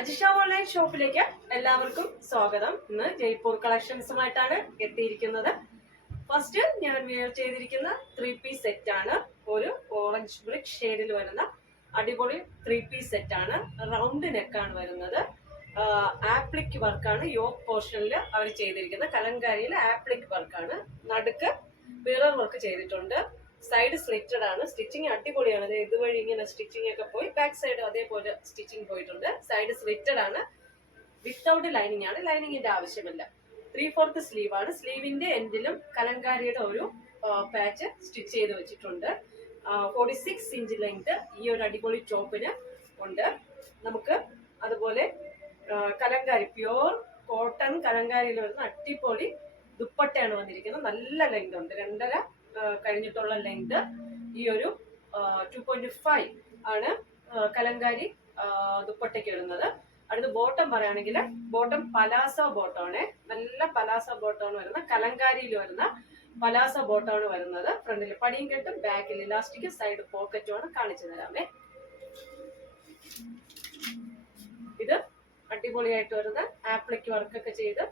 Ajisha online ഷോപ്പിലേക്ക് എല്ലാവർക്കും സ്വാഗതം. ഇന്ന് ജയ്പൂർ കളക്ഷൻസുമായിട്ടാണ് എത്തിയിരിക്കുന്നത്. ഫസ്റ്റ് ഞാൻ വെയർ ചെയ്തിരിക്കുന്ന 3 പീസ് സെറ്റ് ആണ്. ഒരു ഓറഞ്ച് ബ്രിക്ക് ഷെയ്ഡിൽ വരുന്ന അടിപൊളി 3 പീസ് സെറ്റ് ആണ്. റൗണ്ട് നെക്കാണ് വരുന്നത്. ആപ്ലിക് വർക്കാണ് യോക്ക് പോർഷനിൽ അവർ ചെയ്തിരിക്കുന്നത്. കലങ്കാരിയിൽ ആപ്ലിക് വർക്കാണ്. നടുക്ക് മിറർ വർക്ക് ചെയ്തിട്ടുണ്ട്. സൈഡ് സ്ലിറ്റഡ് ആണ്. സ്റ്റിച്ചിങ് അടിപൊളിയാണ്. ഇതുവഴി ഇങ്ങനെ സ്റ്റിച്ചിങ് ഒക്കെ പോയി ബാക്ക് സൈഡ് അതേപോലെ സ്റ്റിച്ചിങ് പോയിട്ടുണ്ട്. സൈഡ് സ്ലിറ്റഡ് ആണ്. വിത്തൗട്ട് ലൈനിങ് ആണ്. ലൈനിങ്ങിന്റെ ആവശ്യമില്ല. 3/4 സ്ലീവ് ആണ്. സ്ലീവിന്റെ എൻഡിലും കലങ്കാരിയുടെ ഒരു പാച്ച് സ്റ്റിച്ച് ചെയ്ത് വെച്ചിട്ടുണ്ട്. 46 ഇഞ്ച് ലെങ്ത് ഈ ഒരു അടിപൊളി ടോപ്പിന് ഉണ്ട്. നമുക്ക് അതുപോലെ കലങ്കാരി പ്യുവർ കോട്ടൺ കലങ്കാരിയിൽ വരുന്ന അടിപൊളി ദുപ്പട്ടയാണ് വന്നിരിക്കുന്നത്. നല്ല ലെങ്ത് ഉണ്ട്. 2.5 കഴിഞ്ഞിട്ടുള്ള ലെങ്ത്. ഈ ഒരു 2.5 ആണ് കലങ്കാരി ദുപ്പട്ടയ്ക്ക് ഇടുന്നത്. അടുത്ത് ബോട്ടം പറയുകയാണെങ്കിൽ ബോട്ടം പലാസോ ബോട്ടം ആണ്. നല്ല പലാസോ ബോട്ടമാണ് വരുന്നത്. കലങ്കാരിയിൽ വരുന്ന പലാസോ ബോട്ടമാണ് വരുന്നത്. ഫ്രണ്ടിൽ പടിയും കെട്ടും, ബാക്കിൽ ഇലാസ്റ്റിക്, സൈഡ് പോക്കറ്റും ആണ്. കാണിച്ചു തരാമേ. ഇത് അടിപൊളിയായിട്ട് വരുന്ന ആപ്ലിക് വർക്കൊക്കെ ചെയ്ത്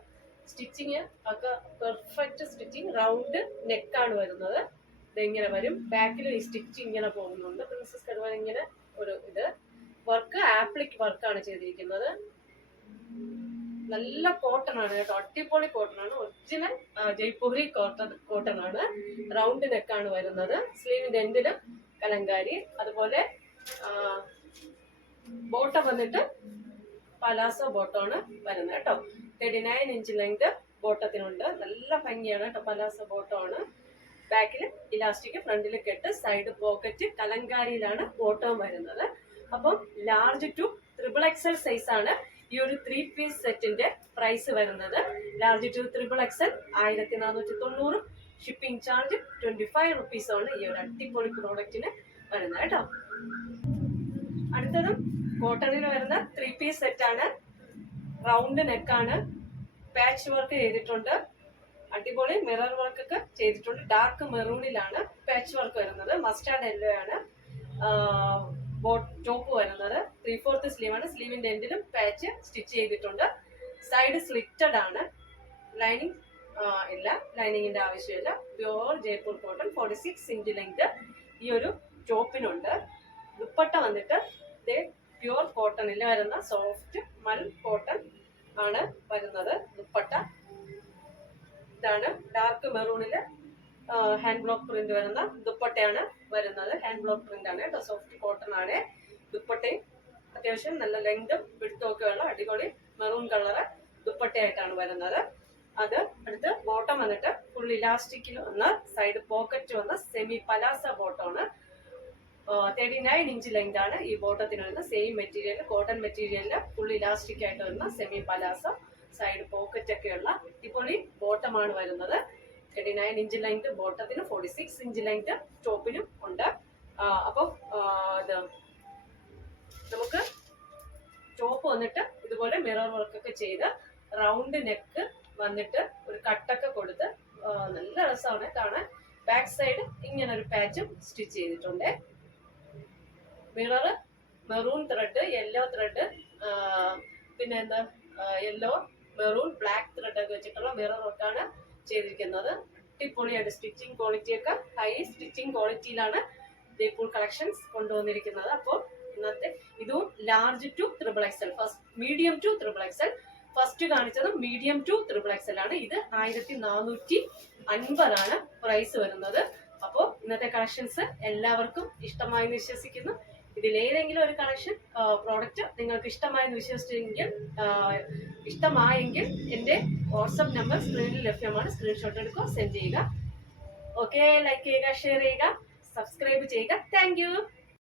സ്റ്റിച്ചിങ് ഒക്കെ പെർഫെക്റ്റ് സ്റ്റിച്ചിങ്. റൗണ്ട് നെക്കാണ് വരുന്നത്. ഇതെങ്ങനെ വരും. ബാക്കിൽ ഈ സ്റ്റിച്ച് ഇങ്ങനെ പോകുന്നുണ്ട്. പ്രിൻസസ് കടുവ ഇങ്ങനെ ഒരു ഇത് വർക്ക് ആപ്ലിക് വർക്കാണ് ചെയ്തിരിക്കുന്നത്. നല്ല കോട്ടൺ ആണ് കേട്ടോ. അടിപൊളി കോട്ടൺ ആണ്. ഒറിജിനൽ ജയ്പൂരി കോട്ടൺ ആണ്. റൗണ്ട് നെക്കാണ് വരുന്നത്. സ്ലീവിന്റെ എൻഡിലും കലങ്കാരി. അതുപോലെ ബോട്ടം വന്നിട്ട് പലാസോ ബോട്ടമാണ് വരുന്നത് കേട്ടോ. 39 ഇഞ്ച് ലെങ്ത് ബോട്ടത്തിനുണ്ട്. നല്ല ഭംഗിയാണ് കേട്ടോ. പലാസോ ബോട്ടമാണ്. ബാക്കിൽ ഇലാസ്റ്റിക്, ഫ്രണ്ടിൽ കെട്ട്, സൈഡ് പോക്കറ്റ്. കലങ്കാരിയിലാണ് ബോട്ടം വരുന്നത്. അപ്പം ലാർജ് ടു XXL സൈസ് ആണ് ഈ ഒരു 3 പീസ് സെറ്റിന്റെ പ്രൈസ് വരുന്നത്. Large to XXL 1490. Shipping charge 25 rupees ആണ് ഈ ഒരു അടിപൊളി പ്രോഡക്റ്റിന് വരുന്നത് കേട്ടോ. അടുത്തതും കോട്ടണിൽ വരുന്ന 3 പീസ് സെറ്റ് ആണ്. റൗണ്ട് നെക്കാണ്. പാച്ച് വർക്ക് ചെയ്തിട്ടുണ്ട്. അടിപൊളി മിറർ വർക്ക് ഒക്കെ ചെയ്തിട്ടുണ്ട്. ഡാർക്ക് മെറൂണിലാണ് പാച്ച് വർക്ക് വരുന്നത്. മസ്റ്റാർഡ് യെല്ലോ ആണ് ടോപ്പ് വരുന്നത്. 3/4 സ്ലീവ് ആണ്. സ്ലീവിന്റെ എൻഡിലും പാച്ച് സ്റ്റിച്ച് ചെയ്തിട്ടുണ്ട്. സൈഡ് സ്ലിറ്റഡ് ആണ്. ലൈനിങ് ഇല്ല. ലൈനിങ്ങിന്റെ ആവശ്യമില്ല. Pure Jaipur cotton. 46 inch length ഈ ഒരു ടോപ്പിനുണ്ട്. ദുപ്പട്ട വന്നിട്ട് പ്യുവർ കോട്ടണിൽ വരുന്ന സോഫ്റ്റ് മൽ കോട്ടൺ ആണ് വരുന്നത്. ദുപ്പട്ട ഇതാണ്. ഡാർക്ക് മെറൂണില് ഹാൻഡ് ബ്ലോക്ക് പ്രിന്റ് വരുന്ന ദുപ്പട്ടയാണ് വരുന്നത്. ഹാൻഡ് ബ്ലോക്ക് പ്രിന്റ് ആണ് കേട്ടോ. സോഫ്റ്റ് കോട്ടൺ ആണ്. ദുപ്പട്ടയും അത്യാവശ്യം നല്ല ലെങ്തും വിഡ്ത്തും ഒക്കെ ഉള്ള അടിപൊളി മെറൂൺ കളറ് ദുപ്പട്ടയായിട്ടാണ് വരുന്നത്. അത് അടുത്ത് ബോട്ടം വന്നിട്ട് ഫുൾ ഇലാസ്റ്റിക്കിൽ വന്ന സൈഡ് പോക്കറ്റ് വന്ന സെമി പലാസ ബോട്ടമാണ്. 39 ഇഞ്ച് ലെങ്ത് ആണ് ഈ ബോട്ടത്തിന് വരുന്നത്. സെയിം മെറ്റീരിയൽ, കോട്ടൺ മെറ്റീരിയലില് ഫുൾ ഇലാസ്റ്റിക് ആയിട്ട് വരുന്ന സെമി പലാസ, സൈഡ് പോക്കറ്റ് ഒക്കെയുള്ള അടിപൊളി ബോട്ടമാണ് വരുന്നത്. 39 ഇഞ്ച് ലെങ്ത് ബോട്ടത്തിന്, 46 ഇഞ്ച് ലെങ്ത് ടോപ്പിനും ഉണ്ട്. അപ്പോൾ ഇത് നമുക്ക് ടോപ്പ് വന്നിട്ട് ഇതുപോലെ മിറർ വർക്കൊക്കെ ചെയ്ത് റൗണ്ട് നെക്ക് വന്നിട്ട് ഒരു കട്ടൊക്കെ കൊടുത്ത് നല്ല രസമാണ് കാണാൻ. ബാക്ക് സൈഡ് ഇങ്ങനെ ഒരു പാച്ചും സ്റ്റിച്ച് ചെയ്തിട്ടുണ്ട്. Mirror maroon thread, yellow thread, പിന്നെ എന്താ യെല്ലോ, മെറൂൺ, ബ്ലാക്ക് ത്രെഡ് ഒക്കെ വെച്ചിട്ടുള്ള മിറർ വർക്കാണ് ചെയ്തിരിക്കുന്നത്. അടിപൊളിയായിട്ട് സ്റ്റിച്ചിങ് ക്വാളിറ്റി ഒക്കെ ഹൈ സ്റ്റിച്ചിങ് ക്വാളിറ്റിയിലാണ് ജയ്പൂർ കളക്ഷൻസ് കൊണ്ടുവന്നിരിക്കുന്നത്. അപ്പോൾ ഇന്നത്തെ ഇതും large to XXL, first medium to XXL. First കാണിച്ചത് മീഡിയം ടു XXL ആണ്. ഇത് 1450 ആണ് പ്രൈസ് വരുന്നത്. അപ്പോൾ ഇന്നത്തെ കളക്ഷൻസ് എല്ലാവർക്കും ഇഷ്ടമായെന്ന് വിശ്വസിക്കുന്നു. ഇതിലേതെങ്കിലും ഒരു കളക്ഷൻ പ്രോഡക്റ്റ് നിങ്ങൾക്ക് ഇഷ്ടമായെങ്കിൽ എൻ്റെ വാട്സപ്പ് നമ്പർ സ്ക്രീനിൽ ലഭ്യമാണ്. സ്ക്രീൻഷോട്ട് എടുക്കുക, സെൻഡ് ചെയ്യുക. ഓക്കെ, ലൈക്ക് ചെയ്യുക, ഷെയർ ചെയ്യുക, സബ്സ്ക്രൈബ് ചെയ്യുക. Thank you.